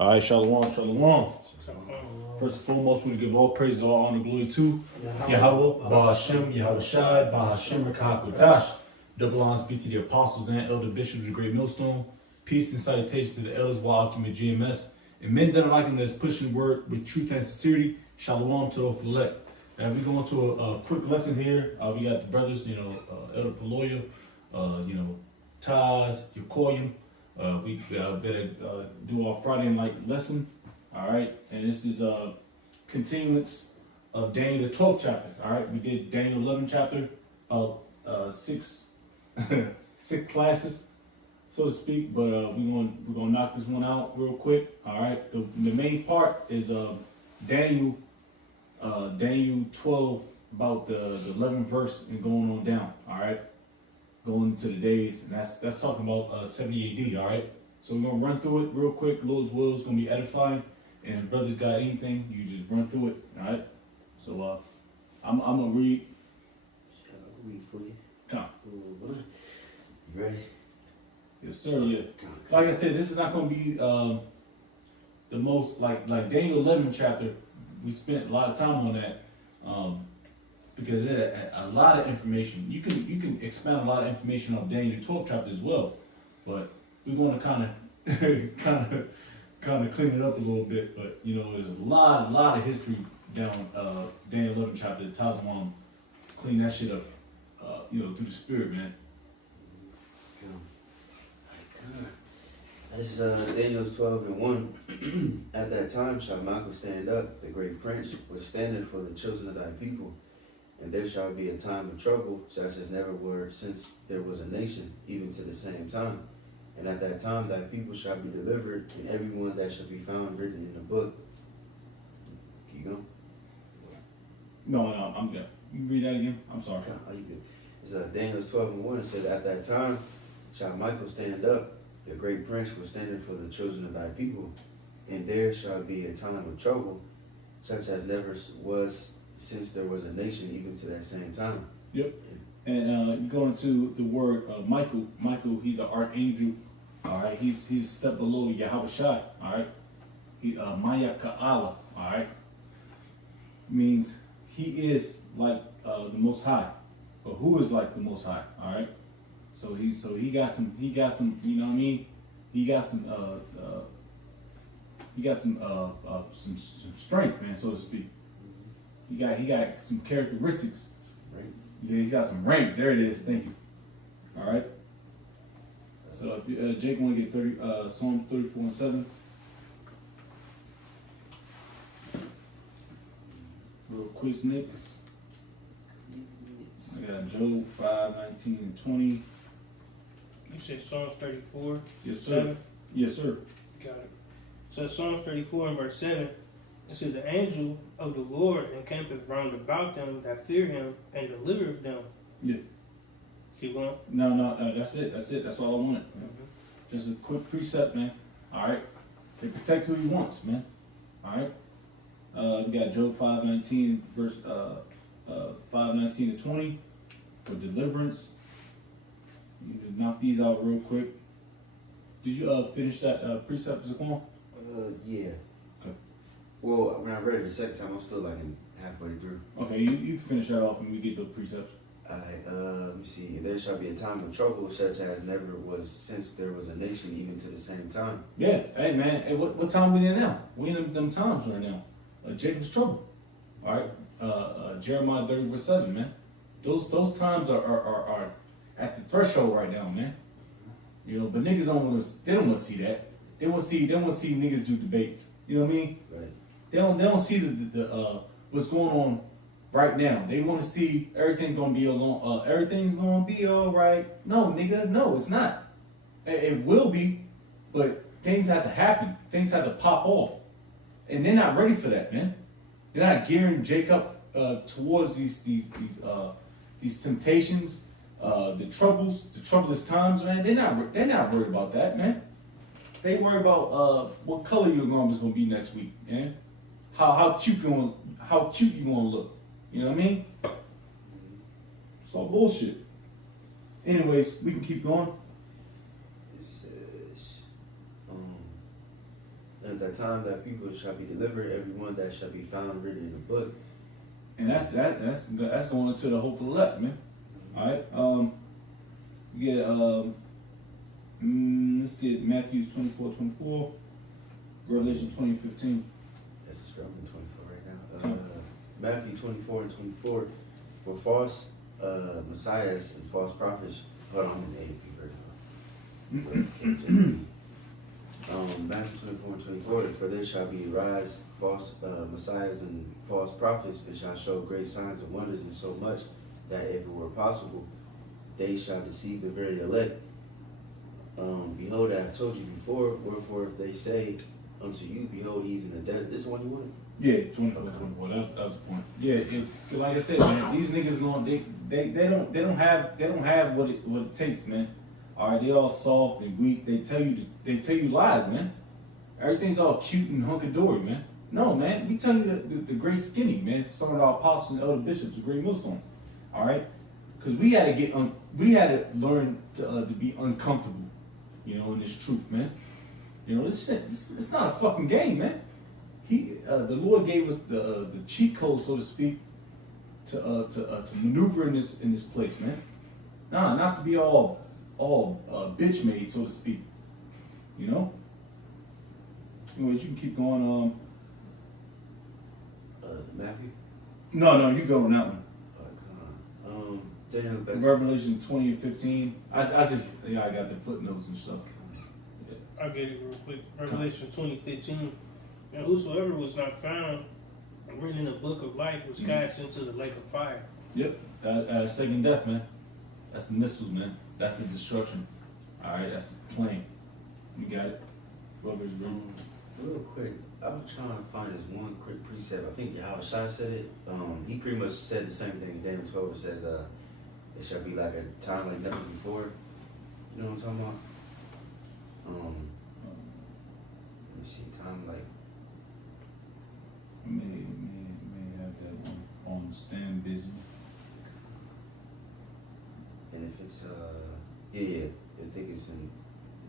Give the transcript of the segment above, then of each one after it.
All right, shalom, shalom. First and foremost, we give all praise, all honor, glory to Yahweh, Ba'ashem, Yahweh Shai, Ba'ashem, Rakakodash. Double honors be to the apostles and elder bishops of Great Millstone. Peace and salutation to the elders, Wa'akim, GMS, and men that are liking that's pushing word with truth and sincerity. Shalom to the elect. And we go into a quick lesson here. We got the brothers, Elder Paloya, Taz, Yokoyim. We better do our Friday night lesson. All right, and this is a continuance of Daniel the 12th chapter. All right, we did Daniel 11th chapter of six classes, so to speak. But we're gonna knock this one out real quick. All right, the main part is Daniel 12, about the 11th verse and going on down. All right, going to the days, and that's talking about 70 AD. All right, so we're gonna run through it real quick. Lord's will is gonna be edifying. And if brothers got anything, you just run through it, all right? So I'm gonna read. I'll read for you. Come. You ready? Yes, sir. Yeah. Like I said, this is not gonna be the most like Daniel 11 chapter. We spent a lot of time on that because it had a lot of information. You can expand a lot of information on Daniel 12 chapter as well, but we're gonna kind of clean it up a little bit, but there's a lot of history down Daniel 11 chapter. Tazawam clean that shit up, through the spirit, man. This is Daniel 12:1. At that time shall Michael stand up, the great prince, was standing for the children of thy people, and there shall be a time of trouble, such as never were since there was a nation, even to the same time. And at that time thy people shall be delivered, and everyone that shall be found written in the book. Keep going. No, I'm good. You read that again? I'm sorry. Oh, you good. It's Daniel 12:1. It said, at that time shall Michael stand up, the great prince was standing for the children of thy people, and there shall be a time of trouble, such as never was since there was a nation, even to that same time. Yep. And you go into the word Michael. Michael, he's an archangel. All right, he's a step below Yahweh Shai. All right, Maya Ka'ala. All right, means he is like the Most High, but who is like the Most High? All right, so he got some. You know what I mean? He got some some strength, man, so to speak. He got some characteristics. Right. Yeah, he's got some rank. There it is. Thank you. All right. So if Jake want to get Psalms 34:7. Real quick, Nick. I got Job 5:19-20. You said Psalms 34? Yes, sir. 7? Yes, sir. Got it. So Psalms 34 and verse 7, it says, the angel of the Lord encampeth round about them that fear him and delivereth them. Yeah. Keep going. No, that's it. That's all I wanted. Mm-hmm. Just a quick precept, man. All right. They protect who he wants, man. All right. We got Job 5:19, verse 5:19-20 for deliverance. You can knock these out real quick. Did you finish that precept, Zaquan? Yeah. Okay. Well, when I read it the second time, I'm still like halfway through. Okay, you can finish that off and we get the precepts. Alright, let me see. There shall be a time of trouble, such as never was since there was a nation, even to the same time. Yeah, hey man, hey, what time we in now? We in them times right now. Jacob's trouble. All right, Jeremiah 30:7, man. Those times are at the threshold right now, man. But niggas don't want to see that. They want to see niggas do debates. You know what I mean? Right. They don't see the what's going on right now. They want to see everything's gonna be all right. No, nigga, no, it's not. It will be, but things have to happen. Things have to pop off, and they're not ready for that, man. They're not gearing Jacob towards these temptations, the troublous times, man. They're not worried about that, man. They worry about what color your garment's gonna be next week, man. How cute you gonna look. You know what I mean? It's all bullshit. Anyways, we can keep going. It says, at that time that people shall be delivered, everyone that shall be found written in the book. And that's going into the hopeful elect, man. All right. Let's get Matthew 24:24, Revelation 20:15. This is from 24 right now. Matthew 24:24. For false messiahs and false prophets. Hold on, I'm in the AAP version. Matthew 24:24. For there shall be rise false messiahs and false prophets, and shall show great signs and wonders, and so much that if it were possible, they shall deceive the very elect. Behold, I have told you before. Wherefore, if they say unto you, behold, he's in the desert. This one you want? Yeah, 24. That was the point. Yeah, like I said, man, these niggas they don't have what it takes, man. All right, they all soft and weak. They tell you lies, man. Everything's all cute and hunky dory, man. No, man, we tell you the great skinny, man. Some of our apostles and elder bishops, the great millstone. All right, because we had to learn to be uncomfortable, you know, in this truth, man. You know, this shit, it's not a fucking game, man. The Lord gave us the cheat code, so to speak, to maneuver in this place, man. Nah, not to be all bitch made, so to speak. You know. Anyways, you can keep going. Matthew. No, you go on that one. Come on. Daniel, Revelation 20:15. I got the footnotes and stuff. I'll get it real quick. Revelation 20:15. And whosoever was not found written in the book of life was cast into the lake of fire. Yep. Second death, man. That's the missiles, man. That's the destruction. All right, that's the plane. You got it. Whoever's real. Real quick, I was trying to find this one quick precept. I think Yahweh Shai said it. He pretty much said the same thing in Daniel 12. It says, it shall be like a time like never before. You know what I'm talking about? Let me see. Time like. May have that one on stand busy. And if it's yeah, I think it's in.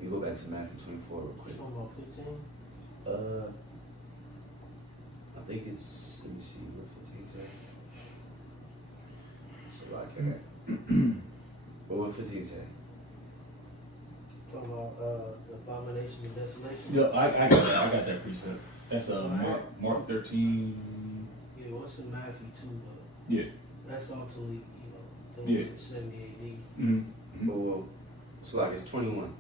You go back to Matthew 24 real quick. About 15. I think it's. Let me see what 15 say. So like what 15 say? Talking about the abomination of desolation. Yeah, I got that precept. That's Mark 13. Yeah, what's in Matthew 2, but Yeah. that's also, you know, Yeah. 70 AD. Mm-hmm. Well, so like it's 21.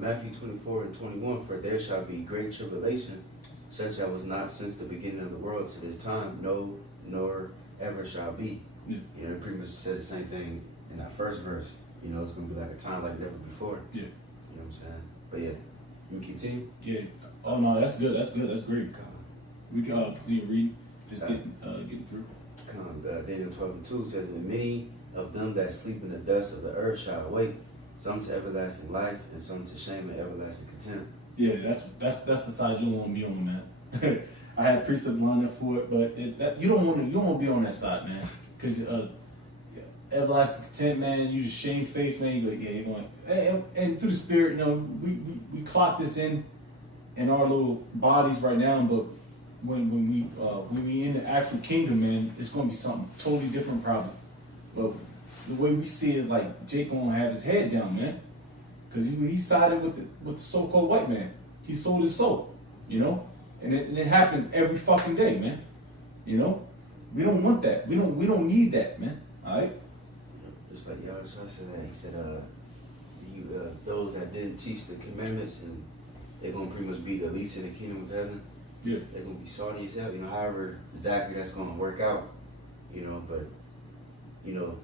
Matthew 24:21. For there shall be great tribulation, such as was not since the beginning of the world to this time, no, nor ever shall be. Yeah. You know, it pretty much said the same thing in that first verse. You know, it's gonna be like a time like never before. Yeah. You know what I'm saying? But yeah, you can continue. Yeah. Oh no, that's good. That's great. We can continue reading. Just getting through. Daniel 12:2 says, and many of them that sleep in the dust of the earth shall awake, some to everlasting life, and some to shame and everlasting contempt. Yeah, that's the side you don't want to be on, man. I had precepts lined up for it, but you don't want to be on that side, man, because everlasting contempt, man. You just shamefaced, man. You go, yeah, you're going, and through the Spirit, you know, we clock this in our little bodies right now, but when we in the actual kingdom, man, it's gonna be something totally different, probably. But the way we see it is like Jake gonna have his head down, man, because he sided with the so-called white man. He sold his soul, you know, and it happens every fucking day, man. You know, we don't want that. We don't need that, man. All right. Just like Yahweh said that. He said, those that didn't teach the commandments, and they're gonna pretty much be the least in the kingdom of heaven. Yeah. They're gonna be salty as hell. You know, however exactly that's gonna work out. You know, but you know,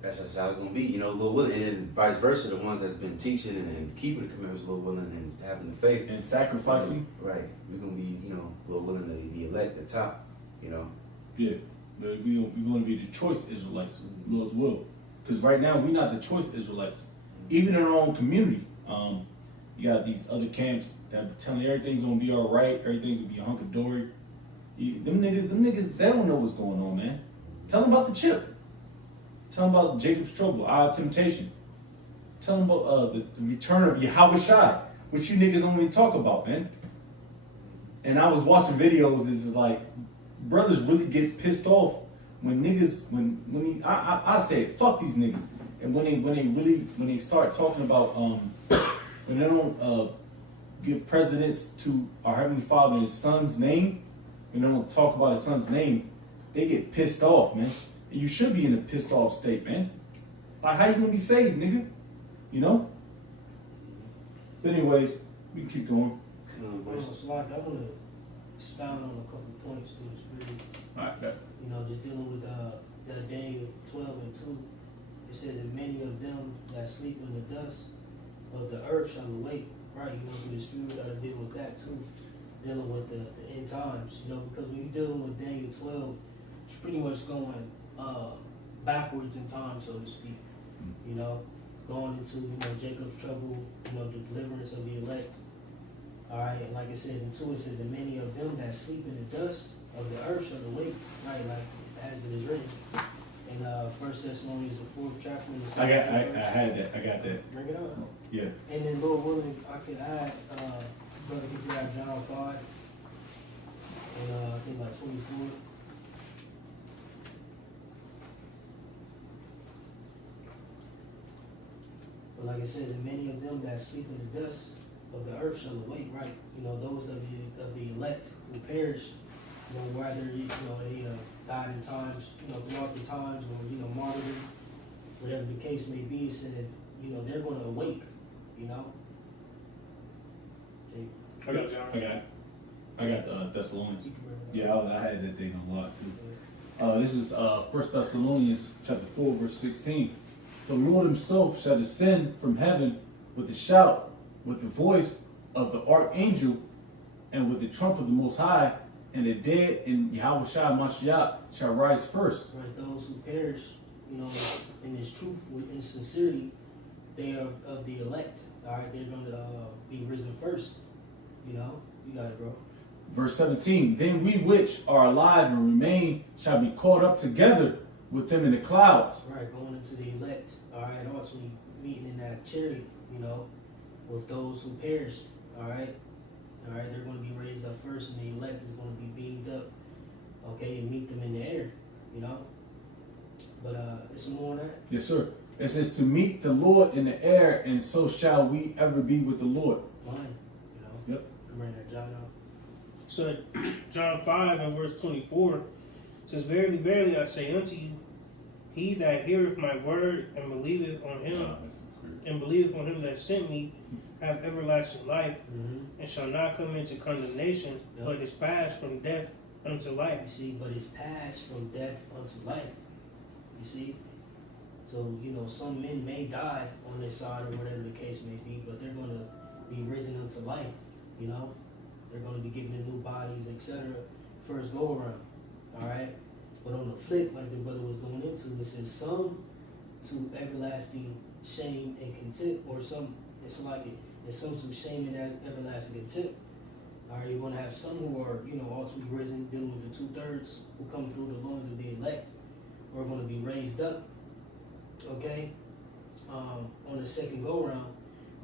that's just how it's gonna be. You know, Lord willing, and then vice versa, the ones that's been teaching and keeping the commandments, Lord willing, and having the faith And sacrificing. Right. We're gonna be, you know, Lord willing, to be elect at the top. You know. Yeah. We're going to be the choice Israelites, Lord's will. Because right now, we're not the choice Israelites. Even in our own community, you got these other camps that are telling you everything's going to be all right, everything's going to be a hunk of dory. Them niggas, they don't know what's going on, man. Tell them about the chip. Tell them about Jacob's trouble, our temptation. Tell them about the return of Yahweh Shai, which you niggas don't even talk about, man. And I was watching videos. It's like brothers really get pissed off when niggas I say fuck these niggas. And when they start talking about when they don't give precedence to our Heavenly Father and His Son's name, when they don't talk about His Son's name, they get pissed off, man. And you should be in a pissed off state, man. Like, how you gonna be saved, nigga? You know? But anyways, we can keep going. So I want to expound on a couple points through the Spirit. Alright, bet. You know, just dealing with the Daniel 12 and 2. It says, and many of them that sleep in the dust of the earth shall awake. Right, you know, through the Spirit, got to deal with that too. Dealing with the end times, you know, because when you're dealing with Daniel 12, it's pretty much going backwards in time, so to speak. You know, going into, you know, Jacob's trouble, you know, the deliverance of the elect. All right, and like it says in 2, it says, and many of them that sleep in the dust of the earth shall awake. Right, like as it is written. In 1 Thessalonians, the 4th chapter. I had that. I got that. Bring it up. Yeah. And then Lord willing, I could add, brother could grab John 5 and I think like 24. But like I said, and many of them that sleep in the dust of the earth shall awake, right? You know, those of the elect who perish, you know, whether they died in times, you know, throughout the times, or you know, martyrdom, whatever the case may be. It said, you know, they're going to awake. You know. I got John. I got the Thessalonians. You can bring it up. Yeah, I had that thing a lot too. This is 1 Thessalonians chapter 4, verse 16. The Lord Himself shall descend from heaven with a shout, with the voice of the archangel, and with the trump of the Most High, and the dead in Yahweh Shai Mashiach shall rise first. Right, those who perish, you know, in this truth, in sincerity, they are of the elect. All right, they're going to be risen first. You know, you got it, bro. Verse 17, then we which are alive and remain shall be caught up together with them in the clouds. Right, going into the elect. All right, ultimately meeting in that chariot, you know, with those who perished. All right, they're going to be raised up first, and the elect is going to be beamed up. Okay, and meet them in the air. You know, but it's more on that. Yes, sir. It says to meet the Lord in the air, and so shall we ever be with the Lord. Mine, you know. Yep. Can bring that John out. So John 5 and verse 24 says, verily, verily, I say unto you, he that heareth my word and believeth on him, that sent me, have everlasting life, and shall not come into condemnation, but is passed from death unto life. You see, but it's passed from death unto life. You see? So, you know, some men may die on this side or whatever the case may be, but they're going to be risen unto life, you know? They're going to be given new bodies, etc. First go around, all right? But on the flip, like the brother was going into, it says some to everlasting shame and contempt, or some, it's like it, and some to shame and everlasting contempt. All right, you're going to have some who are, you know, ultimately risen, dealing with the 2/3 who come through the loins of the elect, who are going to be raised up, okay, on the second go round.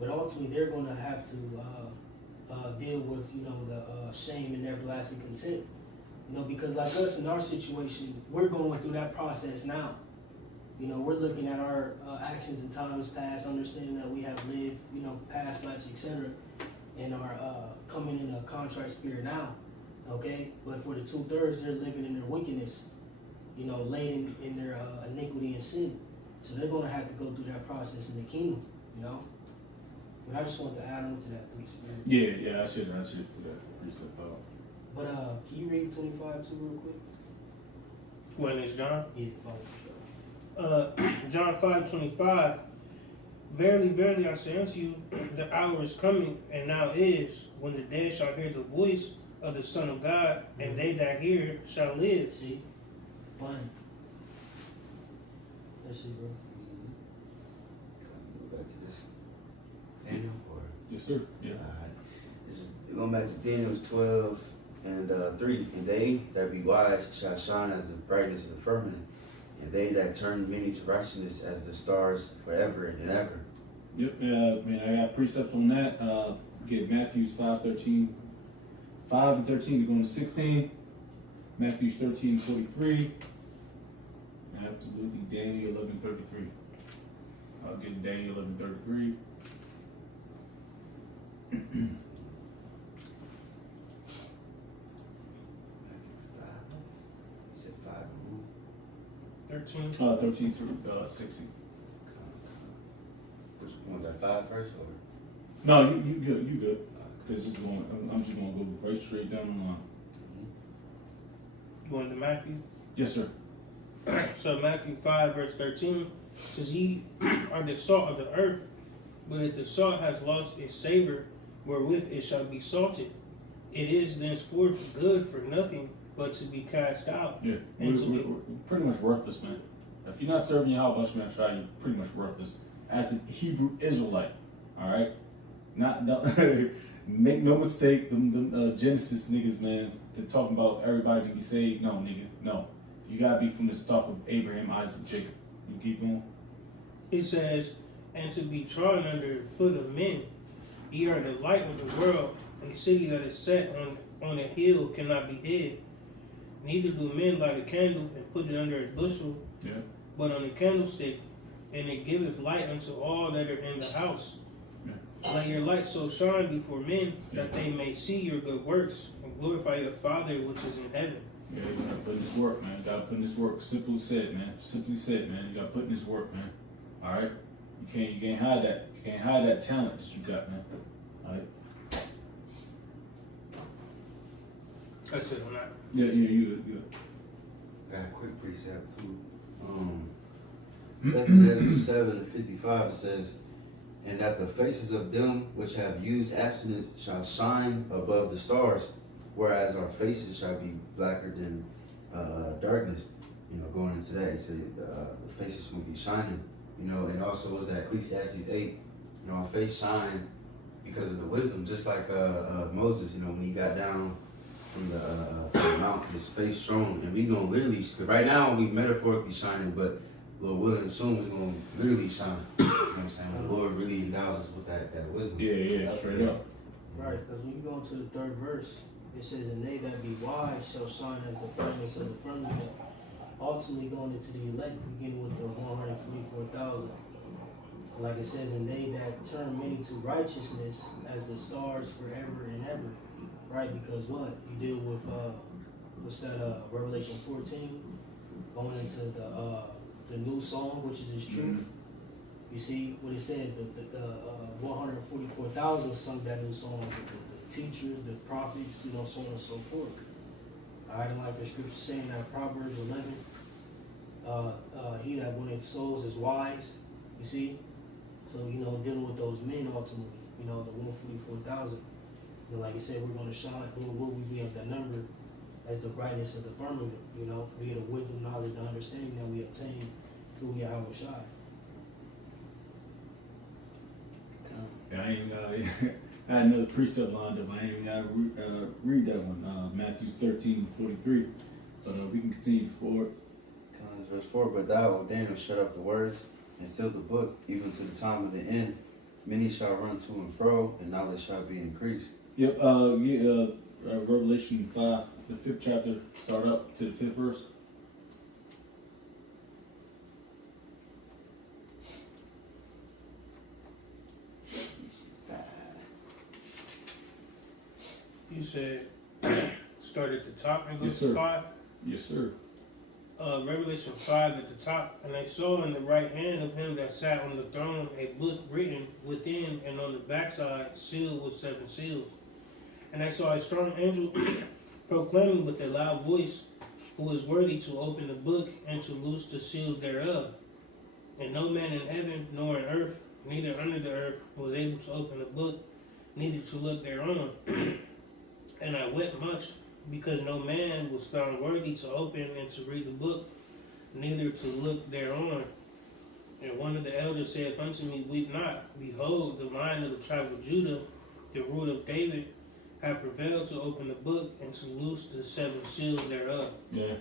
But ultimately, they're going to have to deal with, you know, the shame and everlasting contempt. You know, because like us in our situation, we're going through that process now. You know, we're looking at our actions in times past, understanding that we have lived, you know, past lives, etc., and are coming in a contrite spirit now, okay? But for the 2/3, they're living in their wickedness, you know, laden in their iniquity and sin. So they're going to have to go through that process in the kingdom, you know? But I just want to add on to that, please. Yeah, I should do that precept out. But can you read 25 too real quick? When is John? Yeah, for sure. John 5:25. Verily, verily, I say unto you, the hour is coming, and now is, when the dead shall hear the voice of the Son of God, and they that hear it shall live. See? Fine. That's it, bro. Go back to this Daniel, or Yes, sir. Yeah. this is going back to Daniel 12 and 3. And they that be wise shall shine as the brightness of the firmament, and they that turn many to righteousness as the stars forever and ever. Yep. Man, I got precepts on that. Get Matthews 5:13 5 and 13 to go into 16. Matthew 13 and 43. Absolutely, Daniel 11:33. I'll get Daniel 11:33. You said 5 and 13. 13 through 60. Which one, that 5 first or? No, you good, you good. Cause it's going, I'm just gonna go right straight down the line. You want the Matthew? Yes, sir. So Matthew 5 verse 13 says, "Ye are the salt of the earth, but if the salt has lost its savor, wherewith it shall be salted, it is thenceforth good for nothing but to be cast out." Yeah, we're pretty much worthless, man. If you're not serving Yahweh Hashem Shai, you're pretty much worthless as a Hebrew Israelite. All right, not make no mistake, them Genesis niggas, man, they're talking about everybody can be saved. No, nigga, no. You gotta be from the stock of Abraham, Isaac, Jacob. You keep going. It says, "And to be trodden under the foot of men. Ye are the light of the world. A city that is set on a hill cannot be hid. Neither do men light a candle and put it under a bushel, Yeah. but on a candlestick, and it giveth light unto all that are in the house. Yeah. Let your light so shine before men, that they may see your good works and glorify your Father which is in heaven." Yeah, you gotta put in this work, man. You gotta put in this work. Simply said, man. Simply said, man. You gotta put in this work, man. All right. You can't hide that. You can't hide that talent that you got, man. All right. That's it on that. Yeah, you. Got a quick precept too. 2 Ezra 7 and 55 says, "And that the faces of them which have used abstinence shall shine above the stars, whereas our faces shall be blacker than darkness." You know, going into that, it said the faces will be shining. You know, and also was that Ecclesiastes 8. You know, our face shine because of the wisdom, just like Moses. You know, when he got down from the mount, his face shone, and we gonna literally. Cause right now we metaphorically shining, but Lord willing, soon we're gonna literally shine. You know what I'm saying? The Lord really endows us with that wisdom. Yeah, straight up. Right, because when you go into the third verse, it says, "And they that be wise shall shine as the brightness of the firmament." Ultimately going into the elect, beginning with the 144,000. Like it says, "And they that turn many to righteousness as the stars forever and ever." Right, because what? You deal with, what's that, Revelation 14, going into the new song, which is his truth. You see what it said, the 144,000 sung that new song, the teachers, the prophets, you know, so on and so forth. Alright, and like the scripture saying that Proverbs 11, he that winneth souls is wise, you see? So, you know, dealing with those men ultimately, you know, the 144,000. You know, like I said, we're going to shine, will we be of that number as the brightness of the firmament, you know, via the wisdom, knowledge, and understanding that we obtain through Yahweh Shai. Yeah, I ain't I had another precept lined up. I ain't even gotta read that one. Matthew 13:43. But we can continue forward. Verse 4, "But thou, O Daniel, shut up the words and seal the book, even to the time of the end. Many shall run to and fro, and knowledge shall be increased." Yep. Revelation 5, the 5th chapter. Start up to the 5th verse. You said start at the top and go Yes, to sir. 5. Yes, sir. Revelation 5 at the top. "And I saw in the right hand of him that sat on the throne a book written within and on the backside, sealed with 7 seals. And I saw a strong angel proclaiming with a loud voice, Who is worthy to open the book and to loose the seals thereof? And no man in heaven nor in earth, neither under the earth, was able to open the book, neither to look thereon. And I wept much, because no man was found worthy to open and to read the book, neither to look thereon. And one of the elders said unto me, Weep not. Behold, the Lion of the tribe of Judah, the root of David, have prevailed to open the book and to loose the 7 seals thereof." Yeah,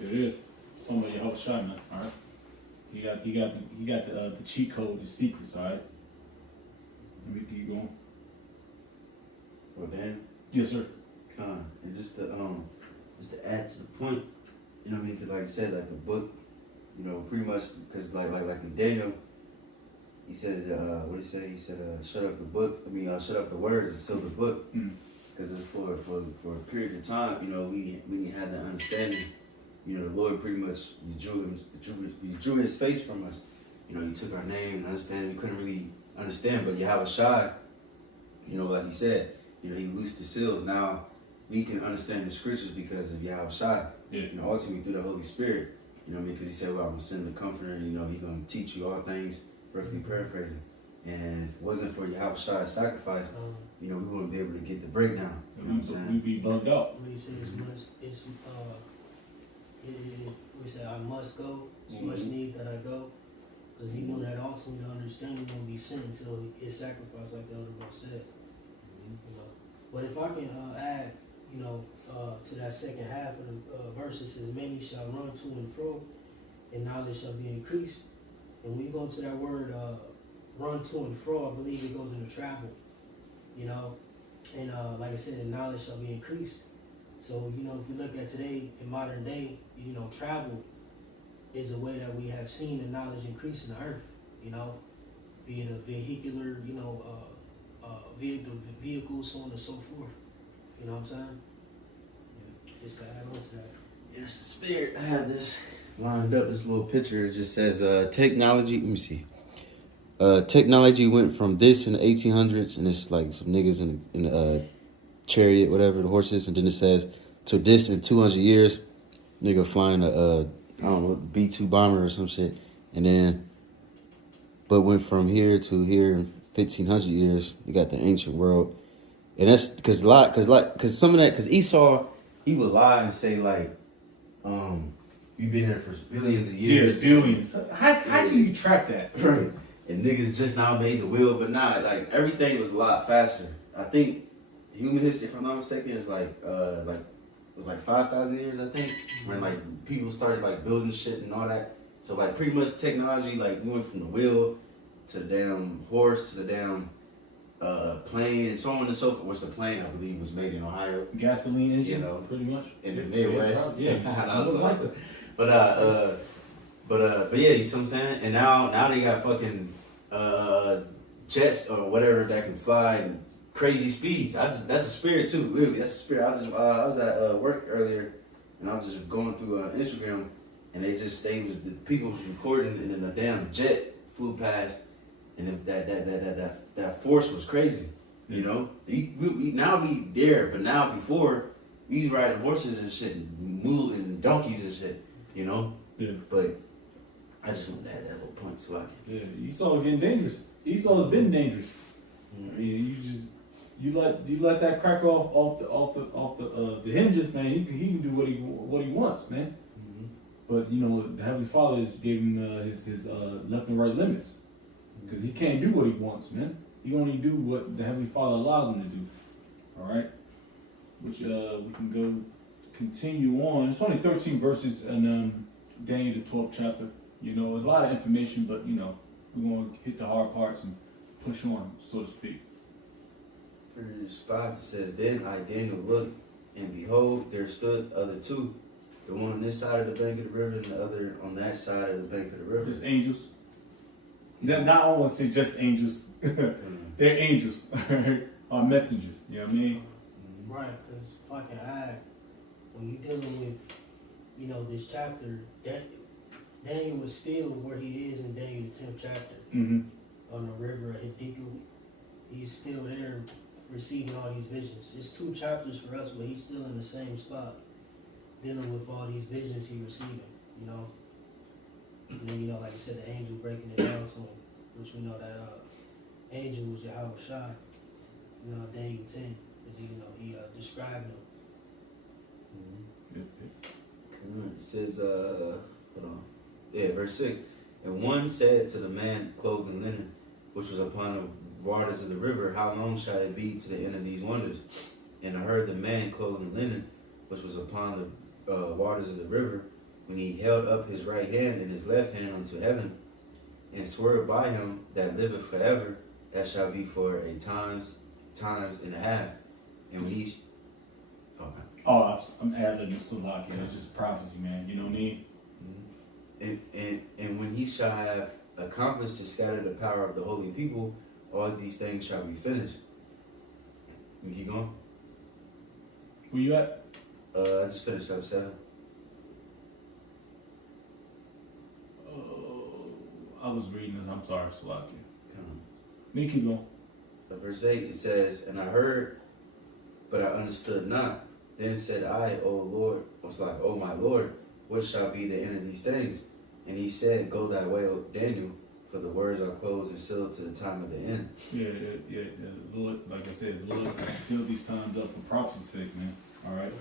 it is. It's talking about Yahweh Shai, man. All right. He got the cheat code, the secrets. All right. Let me keep going. Well, then, Yes, sir. And just to add to the point, you know what I mean? Because like I said, like the book, you know, pretty much, because like in Daniel, he said, what did he say? He said, shut up the book. I mean, shut up the words and seal the book. Because it's for a period of time, you know, we didn't have that understanding. You know, the Lord pretty much withdrew his face from us. You know, he took our name and understanding. We couldn't really understand, but Yahweh Shai, you know, like he said, you know, he loosed the seals. Now we can understand the scriptures because of Yahweh Shai. Yeah. You know, ultimately through the Holy Spirit. You know what I mean? Because he said, well, I'm going to send the Comforter. You know, he's going to teach you all things, roughly paraphrasing. And if it wasn't for Yahweh Shai's sacrifice, you know, we wouldn't be able to get the breakdown. You know what I'm saying? We'd be bugged out. When he says we say I must go, it's much need that I go. Because he knew that ultimately the understanding won't be sent until his sacrifice, like the other one said. You know. But if I can add, you know, to that second half of the verse, it says, many shall run to and fro, and knowledge shall be increased. And when you go into that word, run to and fro, I believe it goes into travel, you know. And like I said, the knowledge shall be increased. So, you know, if we look at today, in modern day, you know, travel is a way that we have seen the knowledge increase in the earth, you know, be it a vehicular, you know, vehicles, so on and so forth. You know what I'm saying? Just to add on to that. Yes, the Spirit. I have this lined up, this little picture. It just says, technology, let me see. Technology went from this in the 1800s, and it's like some niggas in a chariot, whatever, the horses, and then it says, to this in 200 years, nigga flying a I don't know, B-2 bomber or some shit. And then, but went from here to here in 1,500 years. You got the ancient world. And that's because some of that, because Esau, he would lie and say, like, you've been here for billions of years. Yeah, billions. How do you track that? Right. And niggas just now made the wheel, but nah, like, everything was a lot faster. I think human history, if I'm not mistaken, is it was like 5,000 years, I think, when like people started like building shit and all that. So like pretty much technology, like we went from the wheel to the damn horse to the damn plane and so on and so forth. Which the plane, I believe, was made in Ohio. Gasoline engine, you know, pretty much in the Midwest. Yeah. But yeah, you see what I'm saying? And now they got fucking jets or whatever that can fly and crazy speeds. That's a spirit too, literally. That's a spirit. I was at work earlier, and I was just going through Instagram, and the people was recording, and then a damn jet flew past, and that force was crazy. You know, now we there, but now before we was riding horses and shit, and mules and donkeys and shit. You know. Yeah. But I just want to add that little point to like. Yeah, Esau getting dangerous. Esau's been dangerous. I mean, you let that cracker off the hinges, man. He can do what he wants, man. But you know, the Heavenly Father gave him his left and right limits, because he can't do what he wants, man. He only do what the Heavenly Father allows him to do. All right, which we can go continue on. It's only 13 verses in Daniel the 12th chapter. You know, a lot of information, but you know, we're gonna hit the hard parts and push on, so to speak. Verse 5 says, then I, Daniel, looked, and behold, there stood other two, the one on this side of the bank of the river, and the other on that side of the bank of the river. Just angels. Not I don't want to say just angels. They're angels, or messengers. You know what I mean? Right, because if I can add, when you're dealing with, you know, this chapter, Daniel was still where he is in Daniel the 10th chapter, on the river of Hiddekel. He's still there receiving all these visions. It's 2 chapters for us, but he's still in the same spot, dealing with all these visions he's receiving, you know. And then, you know, like I said, the angel breaking it down to him, which we know that angel was Yahweh Shai, you know, Daniel 10, as he described him. It says, hold on. Yeah, verse 6. And one said to the man clothed in linen, which was upon the waters of the river, how long shall it be to the end of these wonders? And I heard the man clothed in linen, which was upon the waters of the river, when he held up his right hand and his left hand unto heaven, and swore by him that liveth forever, that shall be for a times and a half. And when he Okay. Oh, I'm ad-libbing Slovakia. It's just prophecy, man. You know what I mean? And when he shall have accomplished to scatter the power of the holy people, all these things shall be finished. You keep going? Where you at? I just finished up 7. I was reading this. I'm sorry, Slovakia. Come on. Me keep going. Verse 8, it says, and I heard, but I understood not. Then said I, O Lord, was like, O my Lord, what shall be the end of these things? And he said, go thy way, O Daniel, for the words are closed and sealed to the time of the end. Yeah. The Lord, like I said, the Lord has sealed these times up for prophecy's sake, man. All right.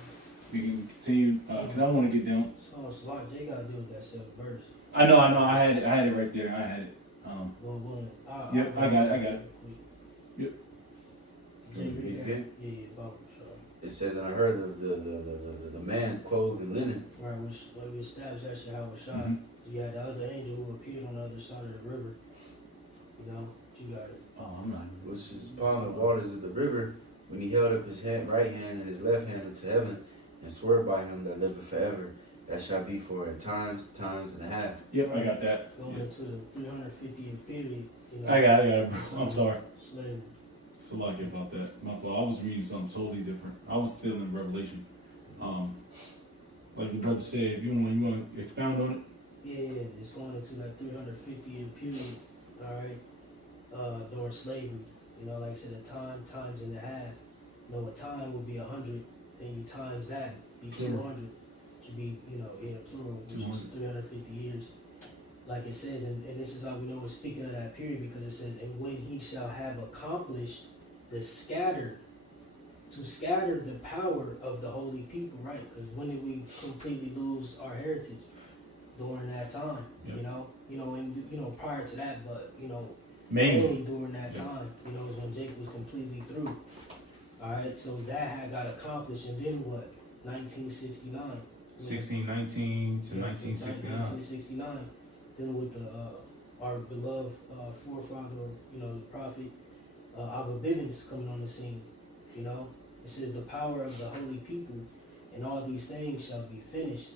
We can continue because I want to get down. So Slot J got to deal with that 7th verse. I know. I had it right there. I had it. Yep, I got it. Yep. Jay, read that. Okay. Yeah, Bob, sorry. It says, and I heard the man clothed in linen. Right, which like we established that shit how it was shot. Mhm. You had the other angel who appeared on the other side of the river. You know, you got it. Oh, I'm not. Which is upon the waters of the river, when he held up his right hand and his left hand unto heaven, and swore by him that liveth forever, that shall be for times and a half. Yep, I got that. Going Yep. into the 350th period. You know, I got it. I'm sorry. Slavery. Slovakia about that. My fault. I was reading something totally different. I was still in Revelation. Like the brother said, if you want to expound on it. Yeah, it's going into that 350th period. All right, during slavery. You know, like I said, times and a half. You know, a time would be 100, then you times that, be 200. Should be, plural, which is 350 years. Like it says, and this is how we know it's speaking of that period, because it says, and when he shall have accomplished to scatter the power of the holy people, right? Because when did we completely lose our heritage? During that time, Yeah. and prior to that, but Mainly. during that Yeah. time, is when Jacob was completely through. All right, so that had got accomplished, and then what? 1969. 1619 to 1969. 1969, dealing with our beloved forefather, the prophet Abba Bivens coming on the scene. It says the power of the holy people, and all these things shall be finished.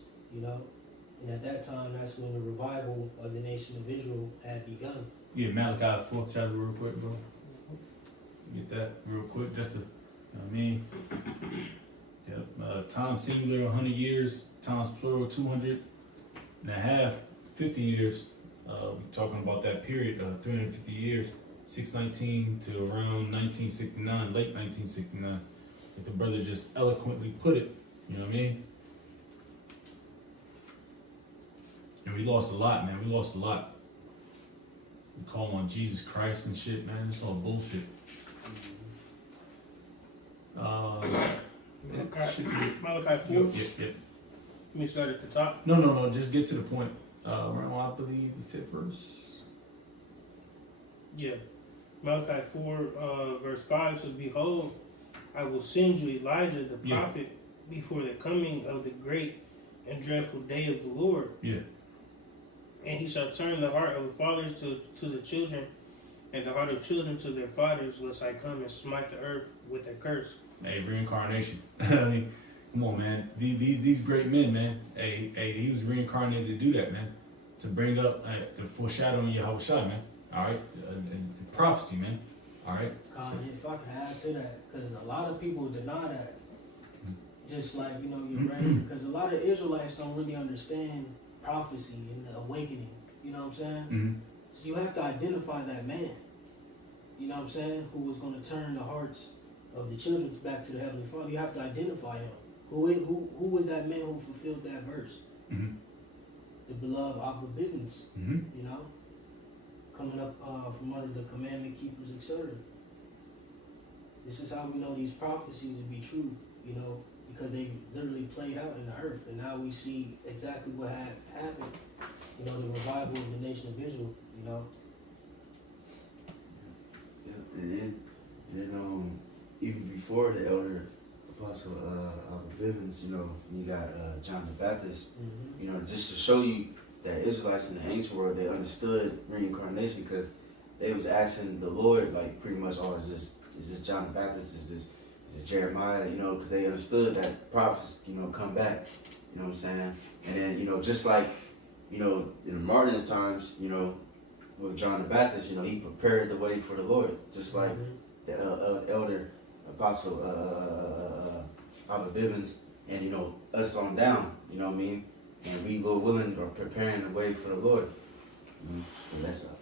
And at that time, that's when the revival of the nation of Israel had begun. Yeah, Malachi 4th chapter real quick, bro. Get that real quick, just to, Yep. Time singular 100 years, times plural 200 and a half, 50 years. We're talking about that period of 350 years, 619 to around 1969, late 1969. Like the brother just eloquently put it, you know what I mean? And we lost a lot, man. We lost a lot. We call on Jesus Christ and shit, man. It's all bullshit. Malachi 4. Yep. Let me start at the top. No. Just get to the point. Around, I believe, the 5th verse. Yeah. Malachi 4, verse 5 says, behold, I will send you Elijah the prophet before the coming of the great and dreadful day of the Lord. Yeah. And he shall turn the heart of the fathers to the children, and the heart of children to their fathers, lest I come and smite the earth with a curse. Hey, reincarnation. I mean, come on, man. These great men, man. Hey, he was reincarnated to do that, man. To bring up the foreshadowing Yahweh Shai, man. All right, and prophecy, man. All right. If I can add to that, because a lot of people deny that. Just like you're right, because a lot of Israelites don't really understand prophecy and the awakening. You know what I'm saying? Mm-hmm. So you have to identify that man. You know what I'm saying? Who was going to turn the hearts of the children back to the Heavenly Father. You have to identify him. Who was that man who fulfilled that verse? Mm-hmm. The beloved Abba Bivens. Mm-hmm. Coming up from under the commandment keepers, etc. This is how we know these prophecies to be true. Because they literally played out in the earth, and now we see exactly what had happened. The revival of the nation of Israel. Yeah, and then even before the elder apostle Abba Bivens, you got John the Baptist. Mm-hmm. Just to show you that Israelites in the ancient world, they understood reincarnation, because they was asking the Lord, like, pretty much, is this John the Baptist? Is this Just Jeremiah, you know, because they understood that prophets, you know, come back. You know what I'm saying? And then, you know, just like, you know, in Martin's times, you know, with John the Baptist, you know, he prepared the way for the Lord, just like the elder apostle Abba Bibbins, and you know, us on down. You know what I mean? And we, Lord willing, are preparing the way for the Lord. And that's up.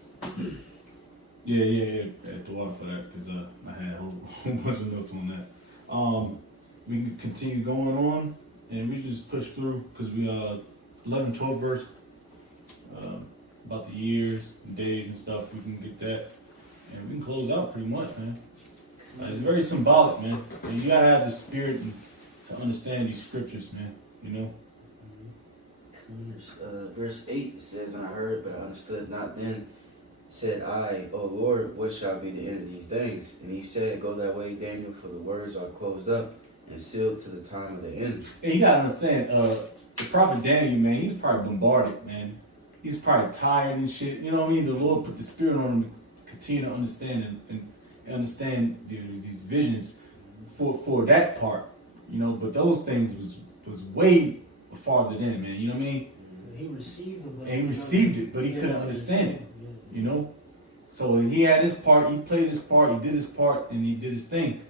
Yeah. At the water for that because I had a whole bunch of notes on that. We can continue going on, and we just push through because we 11, 12 verse about the years, and days, and stuff. We can get that, and we can close out pretty much, man. It's very symbolic, man. And you gotta have the spirit to understand these scriptures, man. You know. Verse 8 says, "And I heard, but I understood not. Then said I, O Lord, what shall be the end of these things? And he said, Go that way, Daniel, for the words are closed up and sealed to the time of the end." And you gotta understand, the prophet Daniel, man, he was probably bombarded, man. He's probably tired and shit. You know what I mean? The Lord put the spirit on him to continue to understand and understand these visions for that part, you know. But those things was way farther than, man. You know what I mean? He received it, but and he received it, but he couldn't understand it. You know. So he had his part. He played his part. He did his part, and he did his thing.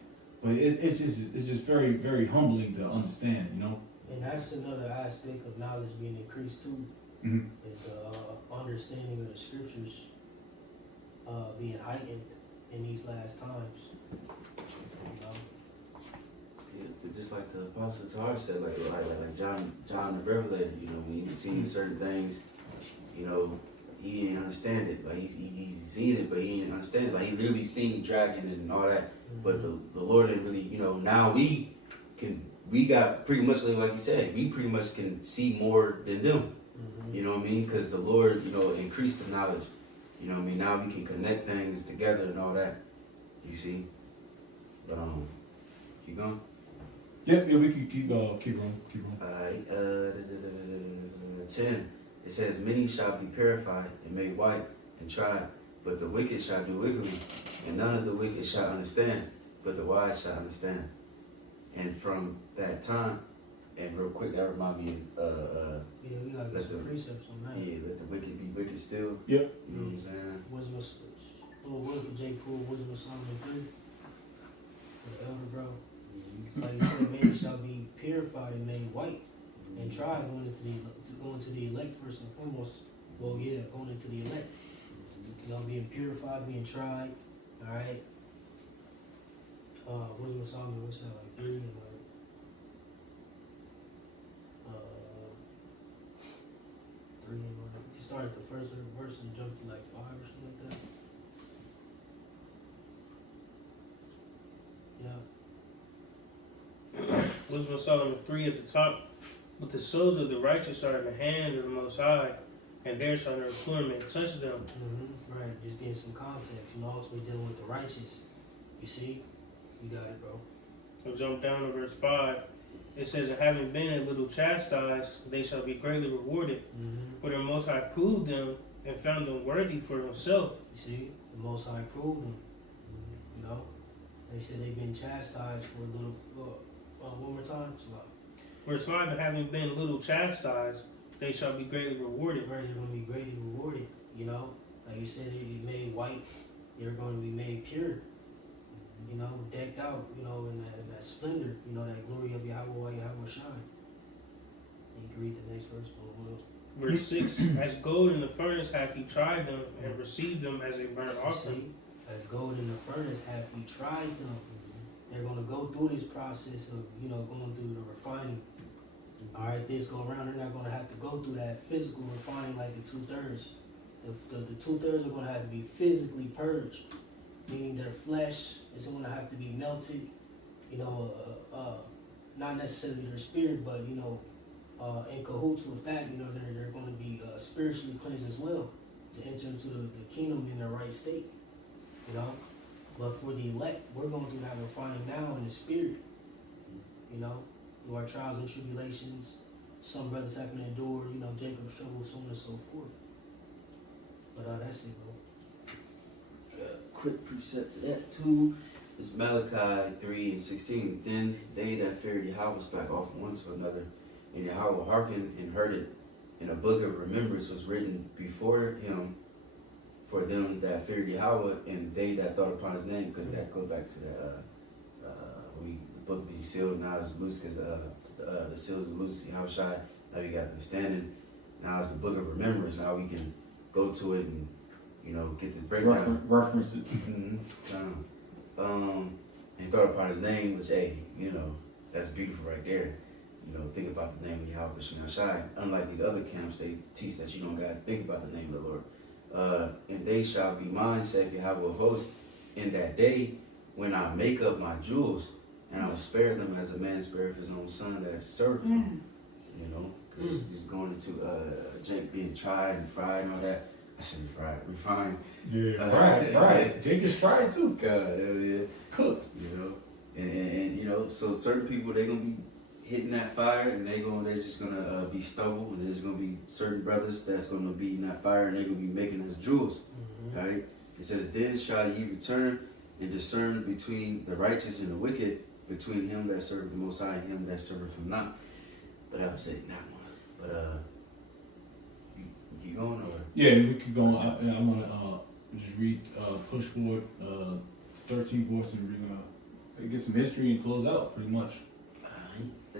But it's just very, very humbling to understand. You know. And that's another aspect of knowledge being increased too. Mm-hmm. Is the understanding of the scriptures being heightened in these last times. You know? Yeah, just like the Apostle Tar said, like John the Revelator, you know, when he's seen certain things, you know, he didn't understand it. Like he's seen it, but he didn't understand it. Like he literally seen dragon and all that, but the Lord didn't really, you know. Now we got pretty much like you said, we pretty much can see more than them. You know what I mean? Because the Lord, you know, increased the knowledge. You know what I mean? Now we can connect things together and all that. You see? But keep going. Yep, we can keep going. Alright, 10. It says, "Many shall be purified and made white and tried, but the wicked shall do wickedly, and none of the wicked shall understand, but the wise shall understand." And from that time, and real quick, that remind me yeah, we gotta get some precepts on that. yeah, let the wicked be wicked still. Yep. You know what I'm saying? Little word for J. Poole, Wisdom of Solomon 3. The elder bro. Like you said, man shall be purified and made white and tried going into the elect first and foremost. Well, yeah, going into the elect. You know, being purified, being tried. All right. Wisdom of Solomon, what's that, like 3 and you start at the first verse and jump to like 5 or something like that. Yeah. Wisdom of Solomon 3 at the top. "But the souls of the righteous are in the hand of the Most High, and there shall no torment touch them." Right, just getting some context. You know, also we're dealing with the righteous. You see? You got it, bro. We'll jump down to verse 5. It says, "And having been a little chastised, they shall be greatly rewarded. For the Most High proved them and found them worthy for himself." You see? The Most High proved them. You know? They said they've been chastised for a little... one more time. Verse 5, "And having been a little chastised, they shall be greatly rewarded." Right, they're going to be greatly rewarded. You know? Like you said, they're made white. They're going to be made pure. You know, decked out, you know, in that splendor, you know, that glory of Yahweh while Yahweh shine. And you can read the next verse. Verse 6, "As gold in the furnace hath he tried them, and received them as a burnt offering." As gold in the furnace hath he tried them. They're going to go through this process of, you know, going through the refining. All right, this go around, they're not going to have to go through that physical refining like the 2/3. The 2/3 are going to have to be physically purged, meaning their flesh is going to have to be melted, you know, not necessarily their spirit, but, you know, in cahoots with that, you know, they're going to be spiritually cleansed as well to enter into the kingdom in their right state, you know. But for the elect, we're going through that refining now in the spirit, you know, through our trials and tribulations. Some brothers having to endure, you know, Jacob's trouble, so on and so forth. But that's it, bro. Quick precept to that too. It's Malachi 3:16. Then they that feared Yahweh spake often one to another, and Yahweh hearkened and heard it. And a book of remembrance was written before him for them that feared Yahweh and they that thought upon his name, because that goes back to the book be sealed, now it's loose because the seal is loose. Yahweh Shai, now we got the standing. Now it's the book of remembrance. Now we can go to it and get the breakdown. Reference it. And thought upon his name, which that's beautiful right there. Think about the name of Yahweh Shai Shai. Unlike these other camps, they teach that you don't gotta think about the name of the Lord. And they shall be mine, saith Yahweh of hosts, in that day when I make up my jewels, and I will spare them as a man spareth his own son that serveth him. Because he's going into Jake being tried and fried and all that. I said fried, refined. Yeah, fried. Jake is fried too. God, hell yeah. Cooked. And so certain people, they're gonna be hitting that fire, and they're just gonna be stubble, and there's gonna be certain brothers that's gonna be in that fire, and they're gonna be making his jewels. All right. It says, then shall ye return and discern between the righteous and the wicked, between him that serveth the Most High and him that serveth him not. But I was saying that one. But you keep going, or Yeah, we could go on. I'm gonna just read, push forward, 13 verse, and we're gonna get some history and close out pretty much.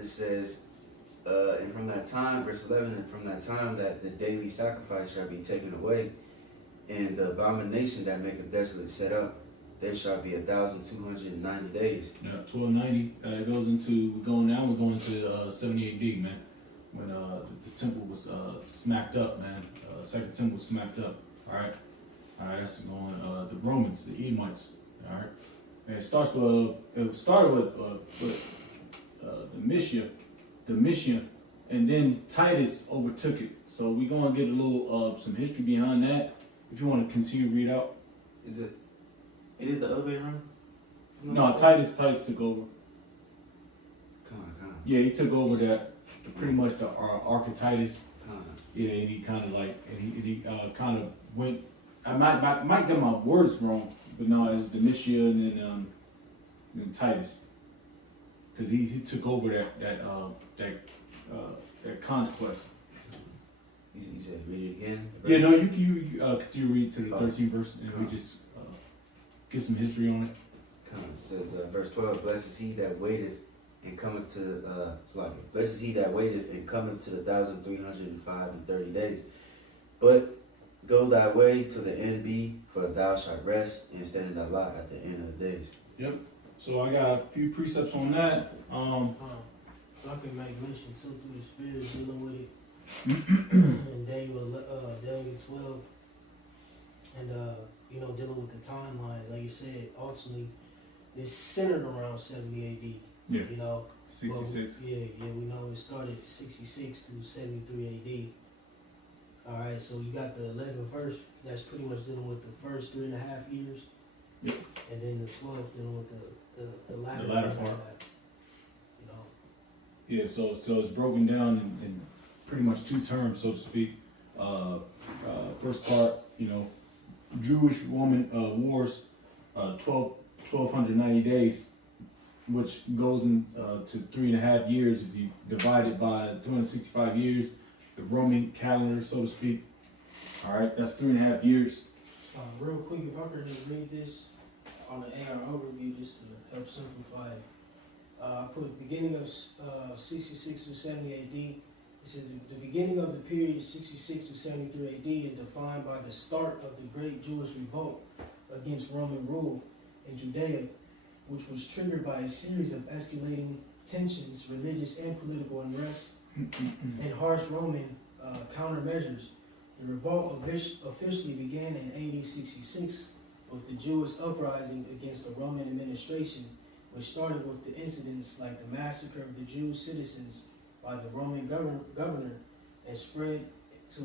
it says, and from that time, verse 11, and from that time that the daily sacrifice shall be taken away, and the abomination that maketh desolate set up, there shall be 1,290 days. Yeah, 1290. It goes into we're going into 70 AD, man. When the temple was smacked up, man. Second temple was smacked up. All right, that's going the Romans, the Edomites. All right, and it started with the Mission, and then Titus overtook it. So we're gonna get a little some history behind that. If you want to continue to read out. Is it? It is the elevator run? No, Titus took over. Come on. Yeah, he took over that. Pretty much the Archetytus. Come on. Yeah, and he kind of he kind of went. I might get my words wrong, but no, it's the Mission and then Titus, because he took over that conquest. You said read it again? Yeah, no, you continue to read to the 13th verse, and Come. we just get some history on it. Come on. It says verse 12, blessed is he that waiteth and cometh to blessed is he that waiteth and cometh to the 1,305 and 30 days. But go thy way till the end be, for thou shalt rest and stand in thy lot at the end of the days. Yep. So I got a few precepts on that. So I can make mention too through the Spirit dealing with it. And Daniel 12, and dealing with the timeline, like you said, ultimately it's centered around 70 AD. Yeah. 66. We know it started 66 through 73 AD. All right, so you got the 11th verse that's pretty much dealing with the first 3.5 years. Yep. And then the 12th dealing with the latter part. of that, Yeah, so it's broken down in pretty much two terms, so to speak. First part, Jewish Roman wars, 1,290 days, which goes to 3.5 years if you divide it by 365 years, the Roman calendar, so to speak. All right, that's 3.5 years. Real quick, if I could just read this on the AR overview just to help simplify it. I put beginning of 66 to 70 AD. It says the beginning of the period 66 to 73 AD is defined by the start of the Great Jewish Revolt against Roman rule in Judea, which was triggered by a series of escalating tensions, religious and political unrest, and harsh Roman countermeasures. The revolt officially began in AD 66 with the Jewish uprising against the Roman administration, which started with the incidents like the massacre of the Jewish citizens by the Roman governor and spread to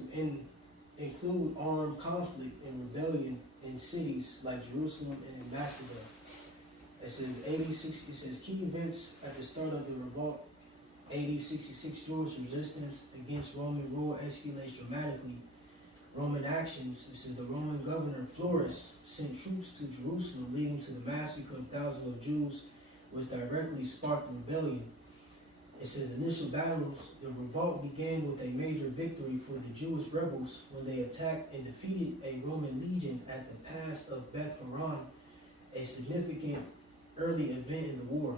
include armed conflict and rebellion in cities like Jerusalem and Macedon. It says it says key events at the start of the revolt. AD 66 Jewish resistance against Roman rule escalates dramatically Roman actions, it says the Roman governor Florus sent troops to Jerusalem, leading to the massacre of thousands of Jews, which directly sparked the rebellion. It says initial battles, the revolt began with a major victory for the Jewish rebels when they attacked and defeated a Roman legion at the pass of Beth Horon, a significant early event in the war.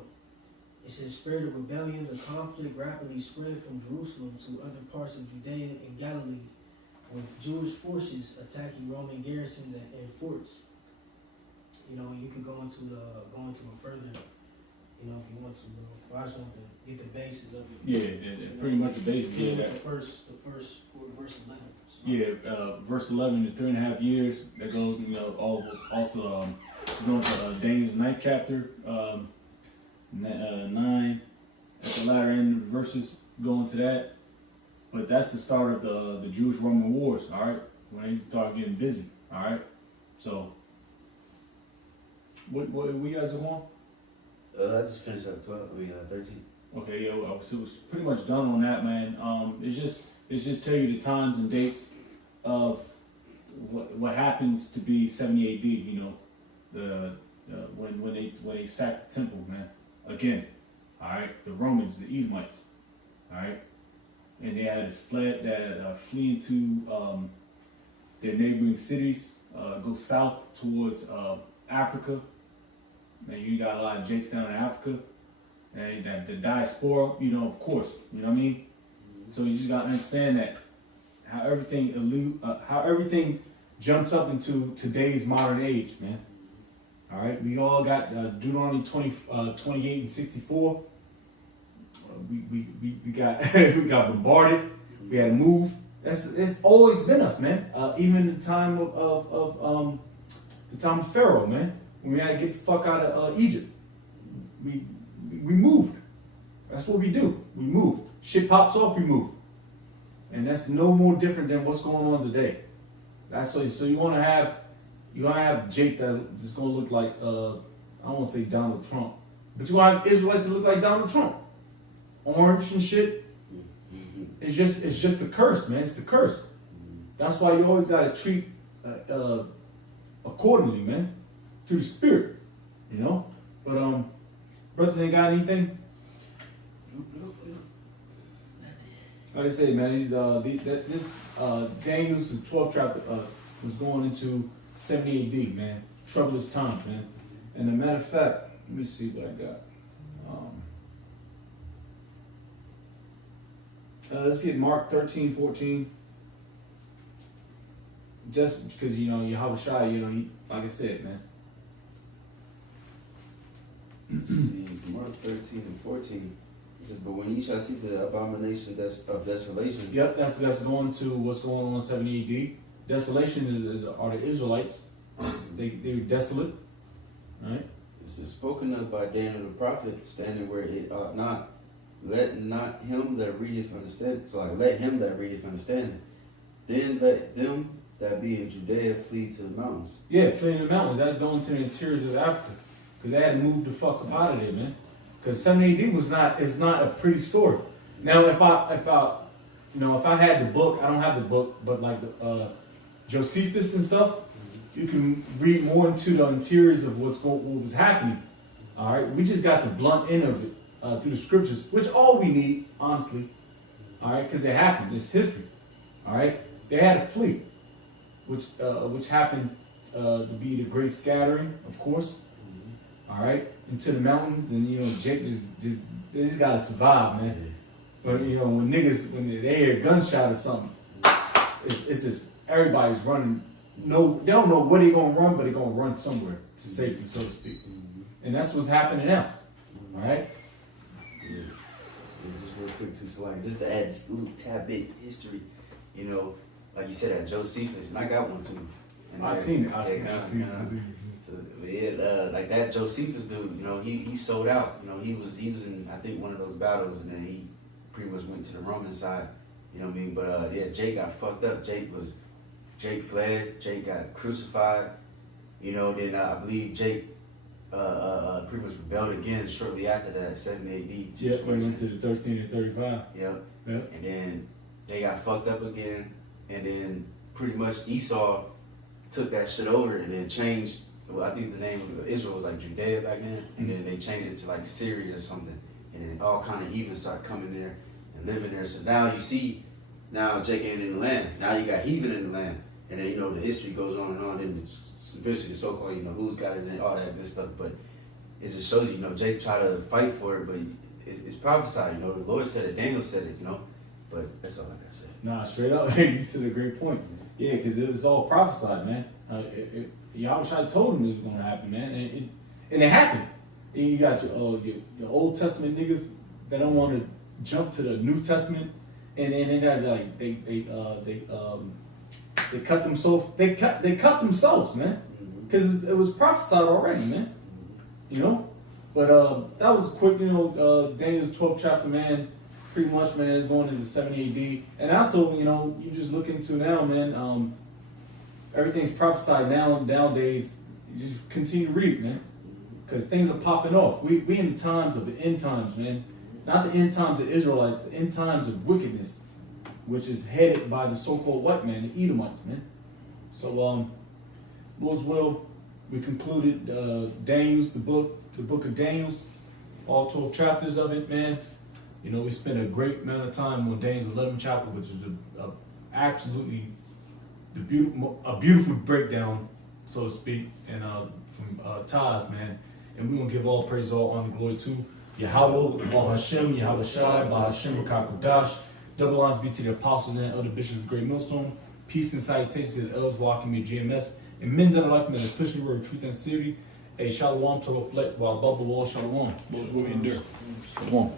It says spirit of rebellion, the conflict rapidly spread from Jerusalem to other parts of Judea and Galilee, with Jewish forces attacking Roman garrisons and forts. You know, you could go into it further, you know, if you want to. If I just want to get the basis of it. Yeah, pretty much the basis. Yeah, Yeah, the first, verse 11. So. yeah, verse 11 to 3.5 years. That goes, you know, also going to Daniel's 9th chapter, 9. At the latter end of the verses, going to that. But that's the start of the Jewish-Roman wars, all right? When they start getting busy, all right? So, what you guys are on? I just finished up 13. Okay, yeah, well, so it was pretty much done on that, man. It's just tell you the times and dates of what happens to be 70 AD. You know, when they sacked the temple, man. Again, all right, the Romans, the Edomites, all right. And they had fleeing to their neighboring cities, go south towards Africa. Man, you got a lot of Jakes down in Africa, and the diaspora, you know, of course, you know what I mean. So you just gotta understand that how everything jumps up into today's modern age, man. All right, we all got Deuteronomy 28 and 64. We got we got bombarded. We had to move. It's always been us, man. Even the time of Pharaoh, man, when we had to get the fuck out of Egypt, we moved. That's what we do. We move. Shit pops off, we move, and that's no more different than what's going on today. That's what. So you want to have Jake that's gonna look like I don't want to say Donald Trump, but you want to have Israelites that look like Donald Trump. Orange and shit. It's just the curse, man. It's the curse. That's why you always gotta treat accordingly, man. Through the spirit, you know. But brothers ain't got anything. Like I say, man, this Daniel's 12th chapter was going into 70 AD, man. Troublous times, man. And a matter of fact, let me see what I got. Let's get Mark 13:14. Just because, you know, Yahweh Shai, you know, he, like I said, man. Let's see, Mark 13 and 14. It says, but when ye shall see the abomination of desolation. Yep, that's going to what's going on in 70 AD. Desolation are the Israelites. They were desolate. Right? This is spoken of by Daniel the prophet, standing where it ought not. Let not him that readeth understand. So let him that readeth understand it. Then let them that be in Judea flee to the mountains. Yeah, flee in the mountains. That's going to the interiors of Africa. Because they had to move the fuck up out of there, man. Because 70 AD is not a pretty story. Now, if I had the book, I don't have the book, but like the Josephus and stuff, you can read more into the interiors of what was happening. All right, we just got the blunt end of it through the scriptures, which all we need, honestly. All right, because it happened. It's history. All right, they had to flee, which happened to be the great scattering, of course. All right, into the mountains, and you know, Jake they just gotta survive, man. But you know, when they hear a gunshot or something, it's just everybody's running. No, they don't know where they're gonna run, but they're gonna run somewhere to safety, so to speak. And that's what's happening now. All right. Yeah, just real quick too, so like just to add this little tad bit history, you know, like you said at Josephus, and I got one too. I've seen it. I've seen it. So yeah, like that Josephus dude, you know, he sold out. You know, he was in I think one of those battles, and then he pretty much went to the Roman side. You know what I mean? But yeah, Jake got fucked up. Jake fled. Jake got crucified. You know, then I believe Jake pretty much rebelled again shortly after that, 70 AD. Yeah, we went to the 13 and 35. Yep. Yep. And then they got fucked up again, and then pretty much Esau took that shit over and then changed. Well, I think the name of Israel was like Judea back then, and then they changed it to like Syria or something, and then all kind of heathens start coming there and living there. So now you see, now Jacob ain't in the land. Now you got heathen in the land, and then the history goes on and on. And it's eventually the so-called who's got it and all that good stuff. But it just shows you, Jake tried to fight for it, but it's prophesied. The Lord said it, Daniel said it, But that's all I gotta say. Nah, straight up, you said a great point. Yeah, because it was all prophesied, man. Yahushua told him it was going to happen, man, and it happened. And you got your Old Testament niggas that don't want to jump to the New Testament, and they got they cut themselves. They cut themselves, man, because it was prophesied already, man. But that was quick. Daniel's 12th chapter, man. Pretty much, man, is going into 70 AD, and also, you just look into now, man. Everything's prophesied nowadays. You just continue to read, man, because things are popping off. We in the times of the end times, man. Not the end times of Israelites, the end times of wickedness, which is headed by the so-called white man, the Edomites, man. So, Lord's will, we concluded Daniel's, the book of Daniel's, all 12 chapters of it, man. We spent a great amount of time on Daniel's 11th chapter, which is absolutely a beautiful breakdown, so to speak, and from Taz, man. And we're gonna give all praise, all honor, glory to Yahweh, Bahashem, Yahweh Shai, Bahashem, Rakakodash. Double honors be to the apostles and other bishops of Great Millstone. Peace and salutations to the elders walking me GMS. And men that are like me that is pushing the word of truth and sincerity. A shalom to reflect while above the wall, shalom. Those will endure. Shalom.